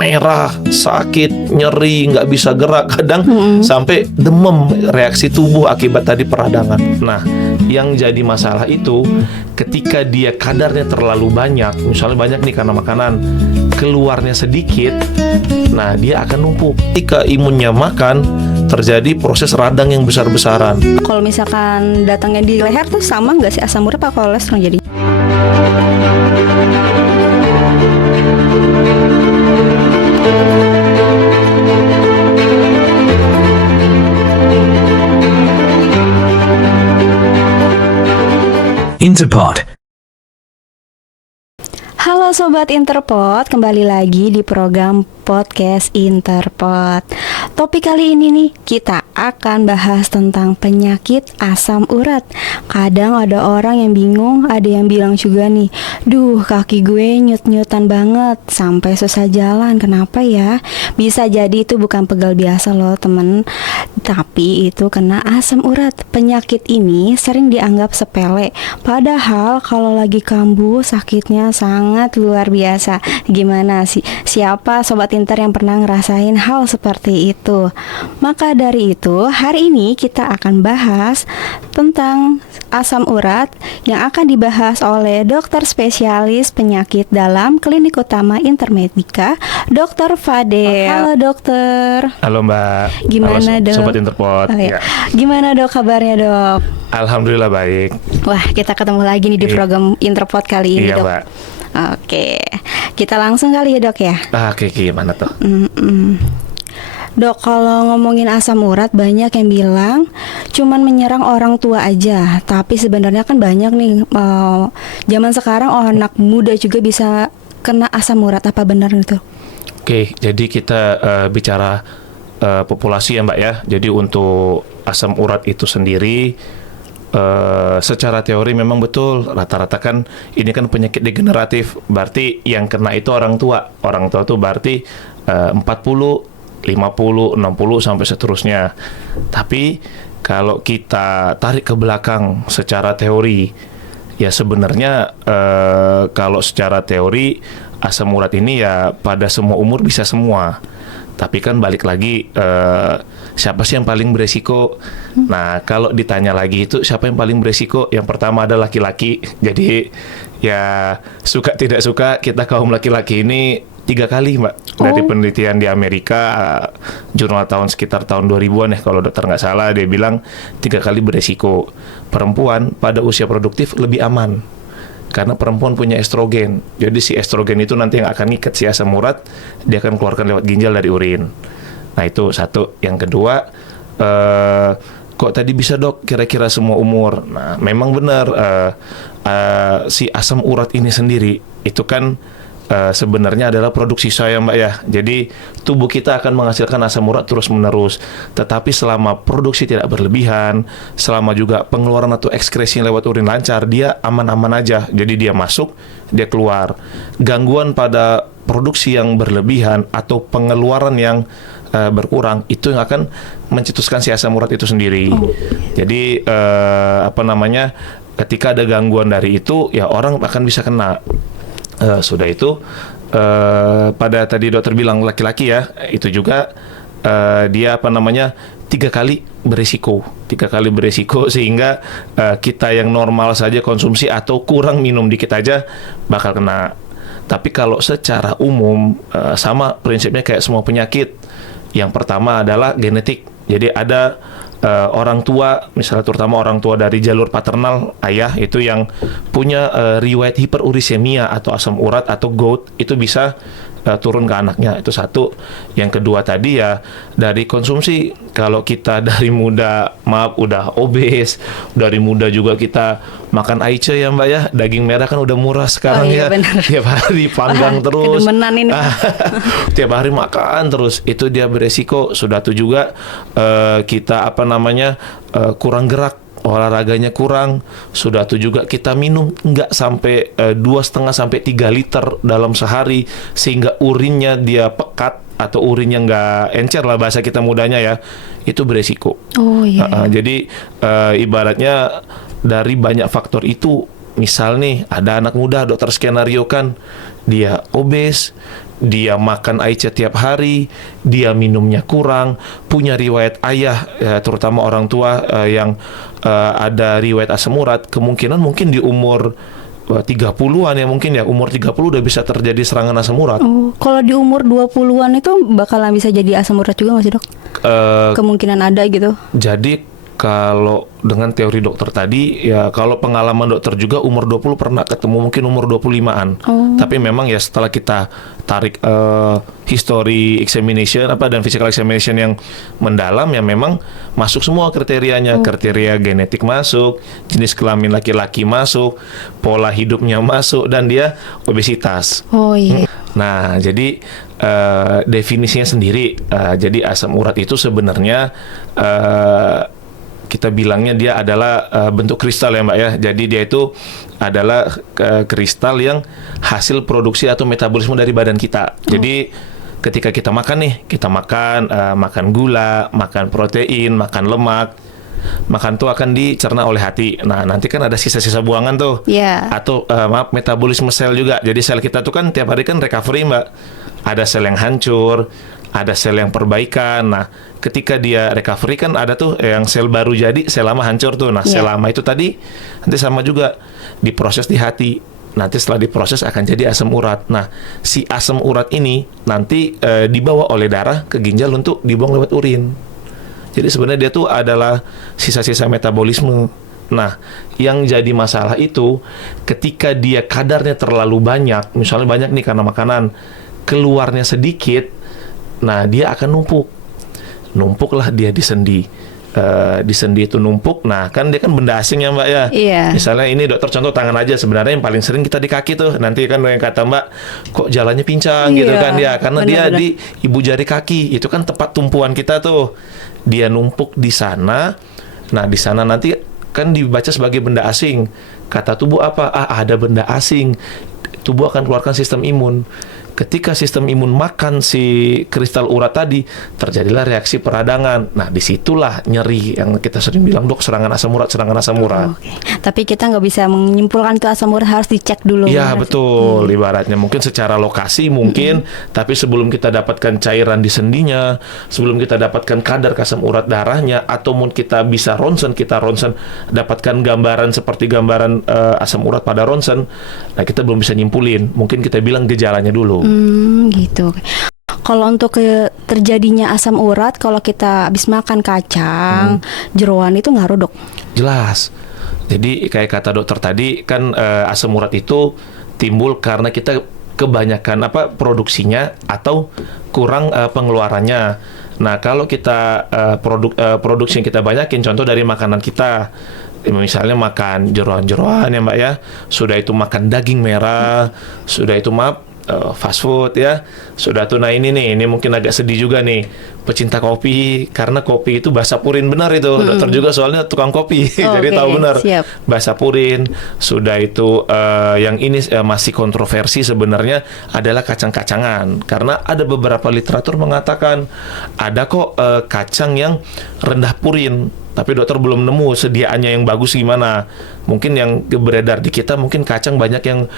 merah, sakit, nyeri, nggak bisa gerak, kadang sampai demam, reaksi tubuh akibat tadi peradangan. Nah, yang jadi masalah itu ketika dia kadarnya terlalu banyak, misalnya banyak nih karena makanan, keluarnya sedikit, nah dia akan numpuk. Ketika imunnya makan, terjadi proses radang yang besar-besaran. Kalau misalkan datangnya di leher tuh sama nggak sih asam urat apa kolesterol jadi? Interpod. Halo Sobat Interpod, kembali lagi di program podcast Interpod. Topik kali ini nih, kita akan bahas tentang penyakit asam urat. Kadang ada orang yang bingung, ada yang bilang juga nih, duh kaki gue nyut-nyutan banget, sampai susah jalan, kenapa ya? Bisa jadi itu bukan pegal biasa loh temen, tapi itu kena asam urat. Penyakit ini sering dianggap sepele, padahal kalau lagi kambuh sakitnya sangat luar biasa. Gimana sih? Siapa Sobat Inter yang pernah ngerasain hal seperti itu? Maka dari itu, hari ini kita akan bahas tentang asam urat yang akan dibahas oleh dokter spesialis penyakit dalam Klinik Utama Intermedica, Dr. Fadel. Halo dokter. Halo Mbak. Gimana Halo, dok? Sobat Interpod. Oh, ya. Ya. Gimana dok kabarnya dok? Alhamdulillah baik. Wah, kita ketemu lagi nih di program Interpod kali ini Iya dok. Mbak. Oke, kita langsung kali ya dok ya. Oke, gimana tuh? Dok, kalau ngomongin asam urat banyak yang bilang cuman menyerang orang tua aja, tapi sebenarnya kan banyak nih zaman sekarang anak muda juga bisa kena asam urat, apa benar itu? Oke, jadi kita bicara populasi ya Mbak ya. Jadi untuk asam urat itu sendiri secara teori memang betul, rata-rata kan ini kan penyakit degeneratif, berarti yang kena itu orang tua. Orang tua tuh berarti 40, 50, 60 sampai seterusnya. Tapi kalau kita tarik ke belakang secara teori, ya sebenarnya kalau secara teori asam urat ini ya pada semua umur bisa semua. Tapi kan balik lagi siapa sih yang paling beresiko? Nah, kalau ditanya lagi itu siapa yang paling beresiko? Yang pertama ada laki-laki. Jadi ya suka tidak suka kita kaum laki-laki ini 3 kali Mbak. Dari penelitian di Amerika, jurnal sekitar tahun 2000-an ya kalau dokter nggak salah, dia bilang 3 kali beresiko. Perempuan pada usia produktif lebih aman karena perempuan punya estrogen. Jadi si estrogen itu nanti yang akan ngikat si asam urat, dia akan keluarkan lewat ginjal dari urin. Nah itu satu. Yang kedua, kok tadi bisa dok kira-kira semua umur? Nah memang benar, si asam urat ini sendiri itu kan sebenarnya adalah produksi saya Mbak ya. Jadi tubuh kita akan menghasilkan asam urat terus menerus. Tetapi selama produksi tidak berlebihan, selama juga pengeluaran atau ekskresi lewat urin lancar, dia aman-aman aja. Jadi dia masuk, dia keluar. Gangguan pada produksi yang berlebihan atau pengeluaran yang berkurang, itu yang akan mencetuskan si asam urat itu sendiri. Jadi ketika ada gangguan dari itu, ya orang akan bisa kena. Sudah itu pada tadi dokter bilang laki-laki ya, itu juga dia 3 kali beresiko sehingga kita yang normal saja konsumsi atau kurang minum dikit aja bakal kena. Tapi kalau secara umum sama prinsipnya kayak semua penyakit. Yang pertama adalah genetik. Jadi ada orang tua, misalnya terutama orang tua dari jalur paternal, ayah itu yang punya riwayat hiperurisemia atau asam urat atau GOUT, itu bisa turun ke anaknya. Itu satu. Yang kedua tadi ya dari konsumsi. Kalau kita dari muda udah obes, dari muda juga kita makan aice ya Mbak ya, daging merah kan udah murah sekarang ya. Bener. Tiap hari panggang terus. Kedemenan ini. Tiap hari makan terus, itu dia beresiko. Sudah tuh juga kita kurang gerak, olahraganya kurang. Sudah tuh juga kita minum nggak sampai 2,5 sampai 3 liter dalam sehari, sehingga urinnya dia pekat atau urinnya nggak encer lah bahasa kita mudanya ya, itu beresiko. Jadi ibaratnya dari banyak faktor itu, misal nih ada anak muda, dokter skenario kan dia obes, dia makan AIC tiap hari, dia minumnya kurang, punya riwayat ayah, terutama orang tua yang ada riwayat asam urat, kemungkinan mungkin di umur 30-an ya mungkin ya, umur 30 udah bisa terjadi serangan asam urat. Oh, kalau di umur 20-an itu bakalan bisa jadi asam urat juga nggak sih, Dok? Kemungkinan ada gitu. Jadi kalau dengan teori dokter tadi, ya kalau pengalaman dokter juga umur 20 pernah ketemu mungkin umur 25-an. Tapi memang ya setelah kita tarik history examination dan physical examination yang mendalam, ya memang masuk semua kriterianya. Kriteria genetik masuk, jenis kelamin laki-laki masuk, pola hidupnya masuk, dan dia obesitas. Oh iya. Nah, jadi definisinya sendiri. Jadi asam urat itu sebenarnya kita bilangnya dia adalah bentuk kristal ya Mbak ya. Jadi dia itu adalah kristal yang hasil produksi atau metabolisme dari badan kita. Jadi ketika kita makan nih, kita makan gula, makan protein, makan lemak, makan tuh akan dicerna oleh hati. Nah, nanti kan ada sisa-sisa buangan tuh. Yeah. Atau metabolisme sel juga. Jadi sel kita tuh kan tiap hari kan recovery Mbak. Ada sel yang hancur, ada sel yang perbaikan. Nah, ketika dia recovery kan ada tuh yang sel baru jadi, sel lama hancur tuh. Nah, sel lama itu tadi nanti sama juga diproses di hati. Nanti setelah diproses akan jadi asam urat. Nah, si asam urat ini nanti dibawa oleh darah ke ginjal untuk dibuang lewat urin. Jadi sebenarnya dia tuh adalah sisa-sisa metabolisme. Nah, yang jadi masalah itu ketika dia kadarnya terlalu banyak, misalnya banyak nih karena makanan, keluarnya sedikit, nah dia akan numpuklah dia di sendi. Di sendi itu numpuk. Nah, kan dia kan benda asing ya Mbak ya. Iya. Misalnya ini dokter contoh tangan aja, sebenarnya yang paling sering kita di kaki tuh. Nanti kan yang kata Mbak, kok jalannya pincang gitu kan dia, karena dia di ibu jari kaki. Itu kan tempat tumpuan kita tuh. Dia numpuk di sana. Nah, di sana nanti kan dibaca sebagai benda asing. Kata tubuh apa? Ada benda asing. Tubuh akan keluarkan sistem imun. Ketika sistem imun makan si kristal urat tadi, terjadilah reaksi peradangan. Nah, disitulah nyeri yang kita sering bilang, dok, serangan asam urat. Oke. Tapi kita nggak bisa menyimpulkan itu asam urat, harus dicek dulu. Iya, betul. Ibaratnya mungkin secara lokasi mungkin, tapi sebelum kita dapatkan cairan di sendinya, sebelum kita dapatkan kadar asam urat darahnya, atau mungkin kita bisa ronsen, dapatkan gambaran seperti gambaran asam urat pada ronsen, nah kita belum bisa nyimpulin. Mungkin kita bilang gejalanya dulu. Gitu. Kalau untuk terjadinya asam urat, kalau kita habis makan kacang, jeroan itu ngaruh, Dok? Jelas. Jadi kayak kata dokter tadi kan asam urat itu timbul karena kita kebanyakan produksinya atau kurang pengeluarannya. Nah, kalau kita produksi yang kita banyakin, contoh dari makanan kita, misalnya makan jeroan-jeroan ya Mbak ya, sudah itu makan daging merah, sudah itu fast food ya, sudah tuh. Nah ini mungkin agak sedih juga nih pecinta kopi, karena kopi itu basa purin benar itu. Dokter juga soalnya tukang kopi, jadi tahu benar. Basa purin. Sudah itu yang ini masih kontroversi sebenarnya adalah kacang-kacangan, karena ada beberapa literatur mengatakan ada kok kacang yang rendah purin. Tapi dokter belum nemu sediaannya yang bagus gimana. Mungkin yang beredar di kita mungkin kacang banyak yang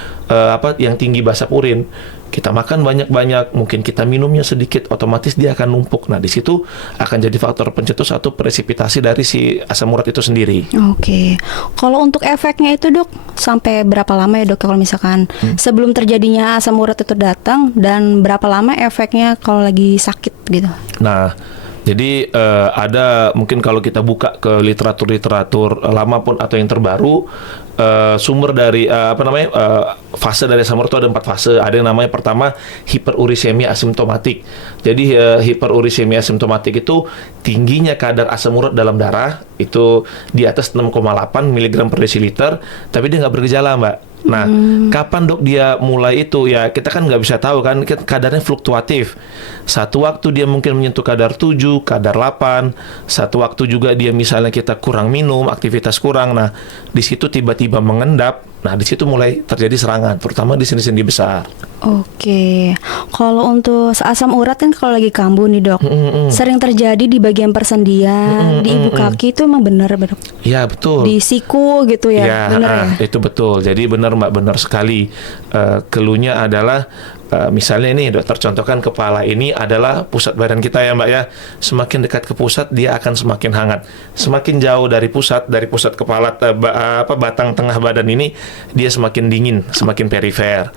yang tinggi basa purin. Kita makan banyak-banyak, mungkin kita minumnya sedikit, otomatis dia akan numpuk. Nah, di situ akan jadi faktor pencetus atau presipitasi dari si asam urat itu sendiri. Oke. Kalau untuk efeknya itu, Dok, sampai berapa lama ya, Dok, kalau misalkan sebelum terjadinya asam urat itu datang, dan berapa lama efeknya kalau lagi sakit gitu? Nah, jadi ada mungkin kalau kita buka ke literatur lama pun atau yang terbaru, sumber dari fase dari asam urat itu ada 4 fase. Ada yang namanya pertama hiperurisemia asimptomatik. Jadi hiperurisemia asimptomatik itu tingginya kadar asam urat dalam darah itu di atas 6,8 mg per desiliter, tapi dia nggak bergejala Mbak. Nah, kapan dok dia mulai itu? Ya kita kan nggak bisa tahu kan, kadarnya fluktuatif. Satu waktu dia mungkin menyentuh kadar 7, kadar 8. Satu waktu juga dia misalnya kita kurang minum, aktivitas kurang. Nah, di situ tiba-tiba mengendap. Nah, di situ mulai terjadi serangan, terutama di sendi-sendi besar. Oke. Kalau untuk asam urat kan kalau lagi kambuh nih, Dok, sering terjadi di bagian persendian, di ibu kaki. Itu emang benar, Dok? Iya, betul. Di siku gitu ya, benar ya? Itu betul. Jadi benar Mbak, benar sekali. Keluhnya adalah misalnya ini dokter contohkan kepala ini adalah pusat badan kita ya Mbak ya. Semakin dekat ke pusat dia akan semakin hangat. Semakin jauh dari pusat kepala batang tengah badan ini dia semakin dingin, semakin perifer.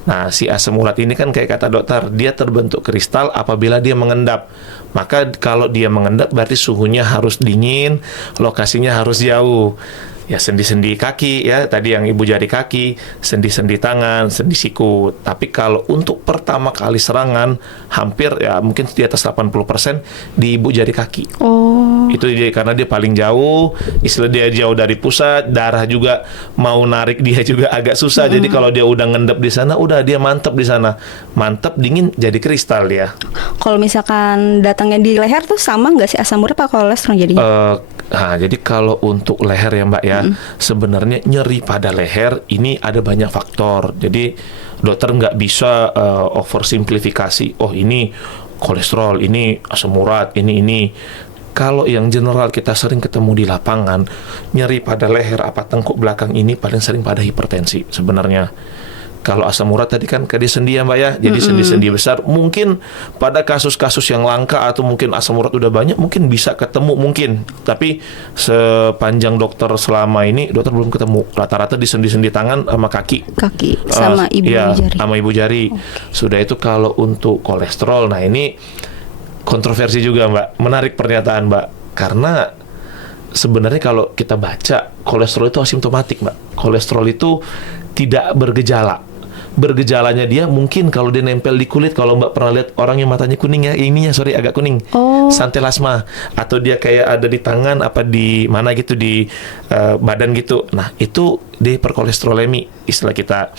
Nah, si asam urat ini kan kayak kata dokter, dia terbentuk kristal apabila dia mengendap. Maka kalau dia mengendap berarti suhunya harus dingin, lokasinya harus jauh. Ya sendi-sendi kaki ya, tadi yang ibu jari kaki, sendi-sendi tangan, sendi siku. Tapi kalau untuk pertama kali serangan, hampir ya mungkin di atas 80% di ibu jari kaki. Oh. Itu dia karena dia paling jauh, istilah dia jauh dari pusat, darah juga mau narik dia juga agak susah. Jadi kalau dia udah ngendap di sana, udah dia mantep di sana. Mantep dingin jadi kristal dia. Kalau misalkan datangnya di leher tuh sama nggak sih asam urat apa kolesterol jadinya? Nah, jadi kalau untuk leher ya Mbak ya, sebenarnya nyeri pada leher ini ada banyak faktor. Jadi dokter nggak bisa oversimplifikasi. Oh ini kolesterol, ini asam urat, ini. Kalau yang general kita sering ketemu di lapangan, nyeri pada leher apa tengkuk belakang ini paling sering pada hipertensi sebenarnya. Kalau asam urat tadi kan ke sendi ya Mbak ya, jadi sendi-sendi besar. Mungkin pada kasus-kasus yang langka atau mungkin asam urat udah banyak, mungkin bisa ketemu mungkin. Tapi sepanjang dokter selama ini, dokter belum ketemu. Rata-rata di sendi-sendi tangan sama kaki. Kaki sama ibu jari. Sama ibu jari. Sudah itu kalau untuk kolesterol, nah ini kontroversi juga Mbak. Menarik pernyataan Mbak, karena sebenarnya kalau kita baca kolesterol itu asimptomatik Mbak. Kolesterol itu tidak bergejala. Bergejalanya dia mungkin kalau dia nempel di kulit, kalau Mbak pernah lihat orang yang matanya kuning ya, ininya agak kuning, santelasma, atau dia kayak ada di tangan apa di mana gitu di badan gitu. Nah itu di hiperkolesterolemi istilah kita.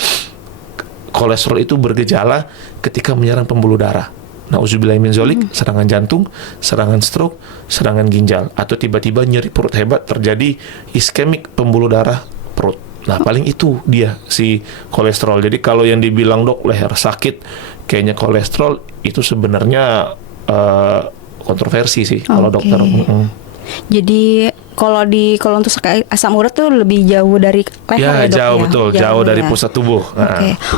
Kolesterol itu bergejala ketika menyerang pembuluh darah. Nauzubillahi min dzalik, serangan jantung, serangan stroke, serangan ginjal, atau tiba-tiba nyeri perut hebat terjadi iskemik pembuluh darah perut. Nah paling itu dia si kolesterol. Jadi kalau yang dibilang dok leher sakit kayaknya kolesterol, itu sebenarnya kontroversi sih kalau dokter. Jadi kalau untuk asam urat tuh lebih jauh dari leher ya dok? Jauh, ya? Betul, jauh dari pusat tubuh.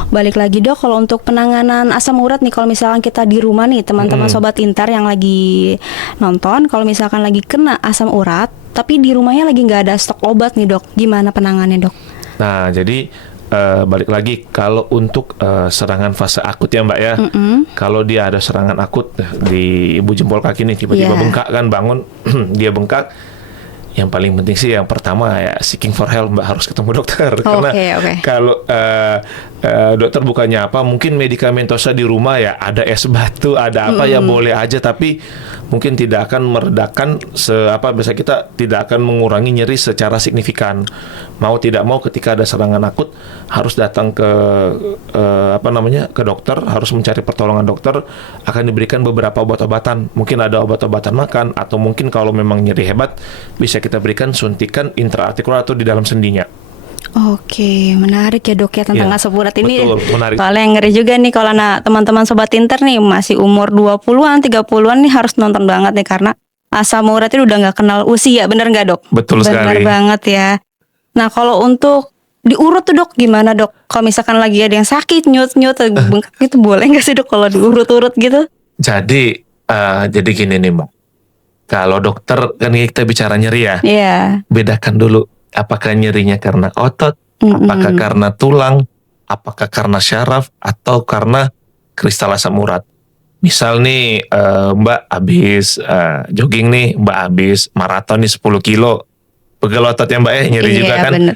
Balik lagi dok, kalau untuk penanganan asam urat nih, kalau misalkan kita di rumah nih, teman-teman sobat Intar yang lagi nonton, kalau misalkan lagi kena asam urat tapi di rumahnya lagi nggak ada stok obat nih dok, gimana penanganannya dok? Nah jadi balik lagi kalau untuk serangan fase akut ya Mbak ya, kalau dia ada serangan akut di ibu jempol kaki nih tiba-tiba bengkak kan, bangun dia bengkak, yang paling penting sih yang pertama ya seeking for help Mbak, harus ketemu dokter. Karena kalau dokter bukannya apa, mungkin medikamentosa di rumah ya ada es batu, ada apa ya boleh aja, tapi mungkin tidak akan meredakan biasa kita tidak akan mengurangi nyeri secara signifikan. Mau tidak mau ketika ada serangan akut harus datang ke ke dokter, harus mencari pertolongan dokter, akan diberikan beberapa obat-obatan. Mungkin ada obat-obatan makan, atau mungkin kalau memang nyeri hebat bisa kita berikan suntikan intraartikular atau di dalam sendinya. Oke, menarik ya dok ya tentang asam urat ini. Betul, menarik. Soalnya ngeri juga nih kalau teman-teman sobat Inter nih masih umur 20-an, 30-an nih harus nonton banget nih, karena asam urat itu udah nggak kenal usia, bener nggak dok? Betul sekali. Bener banget ya. Nah kalau untuk diurut tuh dok gimana dok? Kalau misalkan lagi ada yang sakit, nyut-nyut, bengkak gitu, boleh nggak sih dok kalau diurut-urut gitu? Jadi gini nih Mbak, kalau dokter kan kita bicara nyeri ya, bedakan dulu. Apakah nyerinya karena otot, apakah karena tulang, apakah karena syaraf, atau karena kristal asam urat. Misal nih Mbak habis jogging nih, Mbak habis maraton nih 10 kilo, pegel ototnya Mbak ya, nyeri juga kan. Bener.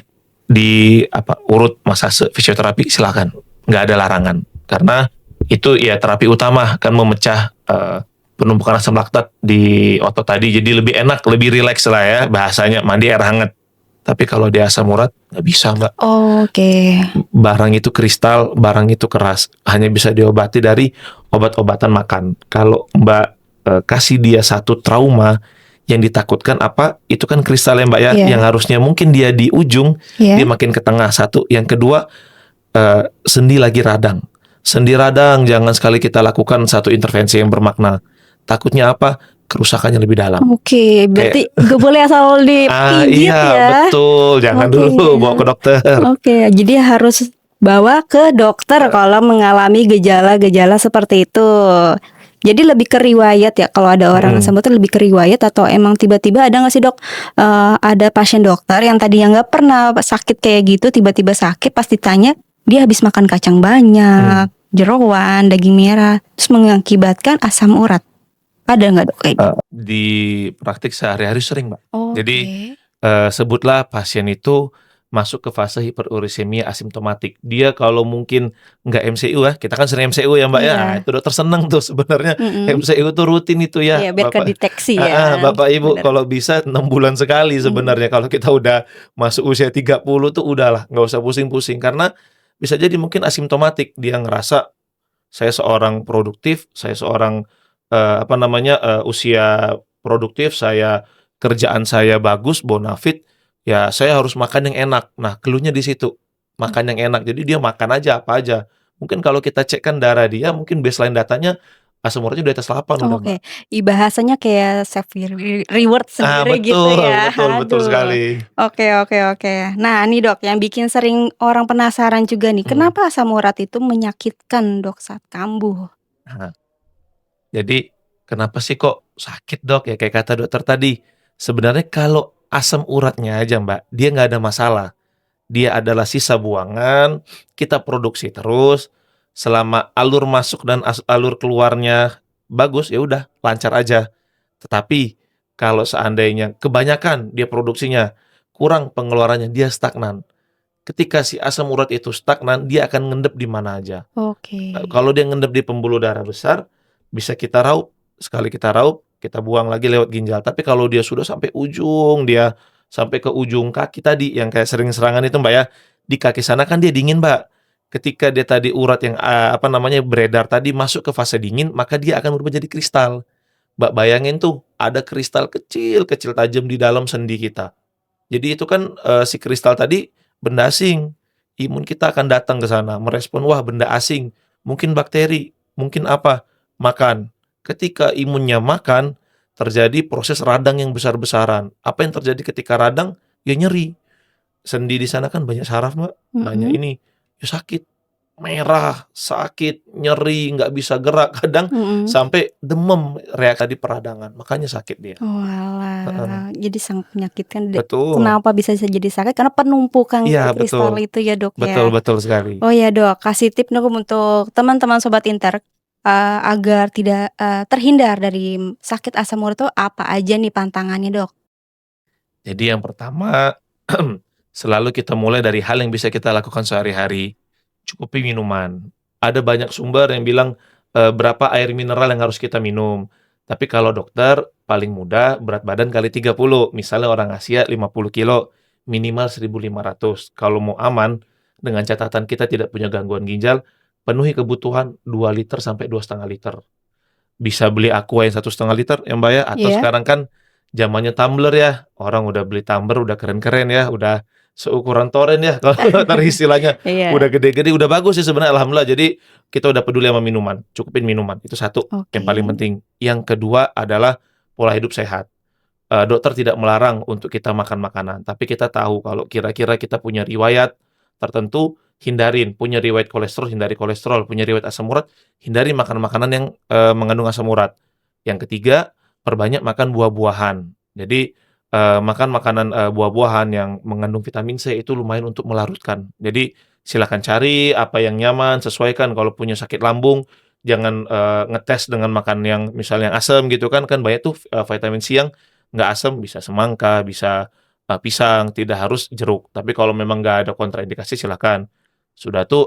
Di urut massage fisioterapi silakan, nggak ada larangan. Karena itu ya terapi utama, kan memecah penumpukan asam laktat di otot tadi, jadi lebih enak, lebih rileks lah ya bahasanya, mandi air hangat. Tapi kalau di asam urat nggak bisa Mbak. Barang itu kristal, barang itu keras, hanya bisa diobati dari obat-obatan makan. Kalau Mbak kasih dia satu trauma yang ditakutkan itu kan kristal ya Mbak ya, yang harusnya mungkin dia di ujung, dia makin ke tengah. Satu, yang kedua sendi lagi radang. Sendi radang jangan sekali kita lakukan satu intervensi yang bermakna. Takutnya kerusakannya lebih dalam. Berarti gak boleh asal dipijit ya. Iya, betul. Jangan dulu bawa ke dokter. Jadi harus bawa ke dokter kalau mengalami gejala-gejala seperti itu. Jadi lebih ke riwayat ya, kalau ada orang asam urat lebih ke riwayat, atau emang tiba-tiba ada nggak sih dok, ada pasien dokter yang tadinya nggak pernah sakit kayak gitu, tiba-tiba sakit, pas ditanya dia habis makan kacang banyak, jeroan, daging merah, terus mengakibatkan asam urat. Ada nggak dok kayak gitu? Di praktik sehari-hari sering, Mbak. Jadi Oke. sebutlah pasien itu masuk ke fase hiperurisemia asimptomatik. Dia kalau mungkin nggak MCU ya, kita kan sering MCU ya Mbak ya. Nah, Iya. itu dokter seneng tuh sebenarnya. Mm-mm. MCU tuh rutin itu ya, Iya, biar Bapak. kedeteksi ya. Bapak Ibu Bener. kalau bisa 6 bulan sekali sebenarnya. Kalau kita udah masuk usia 30 tuh udahlah, nggak usah pusing-pusing. Karena bisa jadi mungkin asimptomatik. Dia ngerasa saya seorang produktif, saya seorang usia produktif, saya kerjaan saya bagus, bonafit, ya saya harus makan yang enak. Nah, clue-nya di situ, makan yang enak. Jadi dia makan aja apa aja. Mungkin kalau kita cek kan darah dia, mungkin baseline datanya asam uratnya di atas 8 udah, Mbak. Oke, bahasanya kayak self reward sendiri gitu Betul, ya. betul, betul Aduh. sekali. Oke. Nah, nih dok, yang bikin sering orang penasaran juga nih, Mhm. kenapa asam urat itu menyakitkan dok saat kambuh? Nah, jadi kenapa sih kok sakit, Dok? Ya kayak kata dokter tadi, sebenarnya kalau asam uratnya aja, Mbak, dia nggak ada masalah. Dia adalah sisa buangan, kita produksi terus, selama alur masuk dan alur keluarnya bagus, ya udah lancar aja. Tetapi kalau seandainya kebanyakan dia produksinya, kurang pengeluarannya, dia stagnan. Ketika si asam urat itu stagnan, dia akan ngendep di mana aja. Oke. Kalau dia ngendep di pembuluh darah besar, bisa kita raup, sekali kita raup, kita buang lagi lewat ginjal. Tapi kalau dia sudah sampai ujung, dia sampai ke ujung kaki tadi, yang kayak sering serangan itu Mbak ya, di kaki sana kan dia dingin Mbak. Ketika dia tadi urat yang beredar tadi masuk ke fase dingin, maka dia akan berubah jadi kristal. Mbak bayangin tuh, ada kristal kecil-kecil tajam di dalam sendi kita. Jadi itu kan, si kristal tadi benda asing, imun kita akan datang ke sana, merespon, "Wah, benda asing, mungkin bakteri, mungkin apa," makan. Ketika imunnya makan, terjadi proses radang yang besar-besaran. Apa yang terjadi ketika radang? Ya nyeri. Sendi di sana kan banyak saraf, Mbak, banyak Mhm. ini, ya sakit, merah, sakit, nyeri, nggak bisa gerak, kadang Mhm. sampai demam reaksi di peradangan, makanya sakit dia. Heeh, Oalah, jadi sangat menyakitkan. betul. Kenapa bisa jadi sakit? Karena penumpukan Iya, betul. kristal itu ya dok Betul, ya. betul sekali. Oh ya dok, kasih tip dong untuk teman-teman sobat Inter, agar tidak, terhindar dari sakit asam urat itu apa aja nih pantangannya dok? Jadi yang pertama, selalu kita mulai dari hal yang bisa kita lakukan sehari-hari. Cukupi minuman. Ada banyak sumber yang bilang, berapa air mineral yang harus kita minum. Tapi kalau dokter, paling mudah berat badan kali 30. Misalnya orang Asia 50 kilo, minimal 1.500. Kalau mau aman, dengan catatan kita tidak punya gangguan ginjal, penuhi kebutuhan 2 liter sampai 2,5 liter. Bisa beli Aqua yang 1,5 liter ya, Mbak, ya, atau Iya. sekarang kan zamannya tumbler ya, orang udah beli tumbler udah keren-keren ya, udah seukuran toren ya kalau dokter istilahnya, Iya. udah gede-gede, udah bagus sih sebenarnya alhamdulillah. Jadi kita udah peduli sama minuman, cukupin minuman, itu satu yang Oke. paling penting. Yang kedua adalah pola hidup sehat. Dokter tidak melarang untuk kita makan makanan, tapi kita tahu kalau kira-kira kita punya riwayat tertentu, hindarin. Punya riwayat kolesterol, hindari kolesterol. Punya riwayat asam urat, hindari makan makanan yang, mengandung asam urat. Yang ketiga, perbanyak makan buah-buahan. Jadi, makan makanan, buah-buahan yang mengandung vitamin C itu lumayan untuk melarutkan. Jadi, silakan cari apa yang nyaman, sesuaikan. Kalau punya sakit lambung, jangan, ngetes dengan makan yang misalnya yang asam gitu kan, kan banyak tuh, vitamin C yang nggak asam, bisa semangka, bisa, pisang, tidak harus jeruk. Tapi kalau memang nggak ada kontraindikasi silakan. Sudah tuh,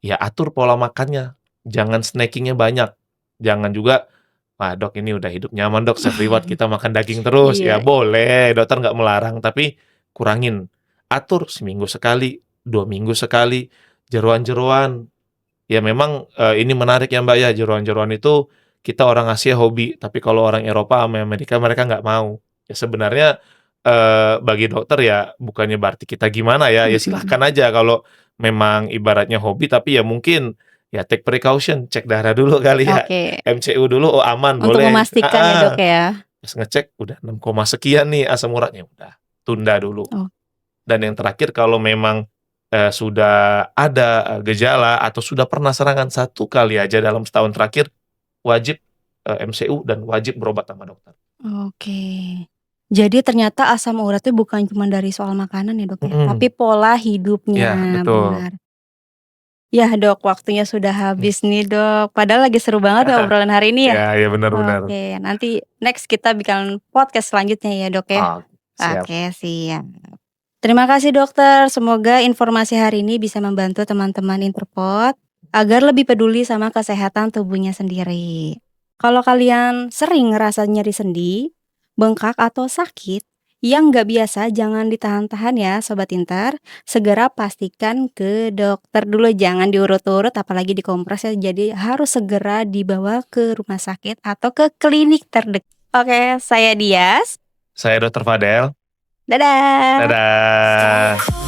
ya atur pola makannya, jangan snacking-nya banyak. Jangan juga, "Wah Dok, ini udah hidup nyaman Dok, self reward kita makan daging terus." Ya Iya. boleh, dokter nggak melarang, tapi kurangin. Atur seminggu sekali, 2 minggu sekali. Jeroan-jeroan, ya memang, ini menarik ya Mbak ya, jeroan-jeroan itu kita orang Asia hobi, tapi kalau orang Eropa sama Amerika mereka nggak mau. Ya sebenarnya, bagi dokter ya bukannya berarti kita gimana ya, ya Mhm. silahkan aja kalau memang ibaratnya hobi, tapi ya mungkin ya take precaution, cek darah dulu kali ya, Oke, MCU dulu, oh aman untuk boleh memastikan ya dok ya? pas ngecek udah 6, sekian nih asam uratnya, udah tunda dulu. Oh. Dan yang terakhir kalau memang sudah ada gejala atau sudah pernah serangan 1 kali aja dalam setahun terakhir, wajib MCU dan wajib berobat sama dokter. Oke. Jadi ternyata asam urat itu bukan cuma dari soal makanan ya, Dok, ya, tapi Mhm. pola Iya, hidupnya, betul. benar. Ya, Dok, waktunya sudah habis nih, Dok. Padahal lagi seru banget ya obrolan hari ini ya. Iya iya, benar benar. Oke, nanti next kita bikin podcast selanjutnya ya, Dok, ya. Oh, siap. Oke, siap. Terima kasih, Dokter. Semoga informasi hari ini bisa membantu teman-teman Interpot agar lebih peduli sama kesehatan tubuhnya sendiri. Kalau kalian sering ngerasa nyeri sendi, bengkak atau sakit yang nggak biasa, jangan ditahan-tahan ya, Sobat Inter. Segera pastikan ke dokter dulu, jangan diurut-urut apalagi dikompres ya. Jadi harus segera dibawa ke rumah sakit atau ke klinik terdekat. Oke, saya Dias. Saya Dr. Fadel. Dadah. Dadah.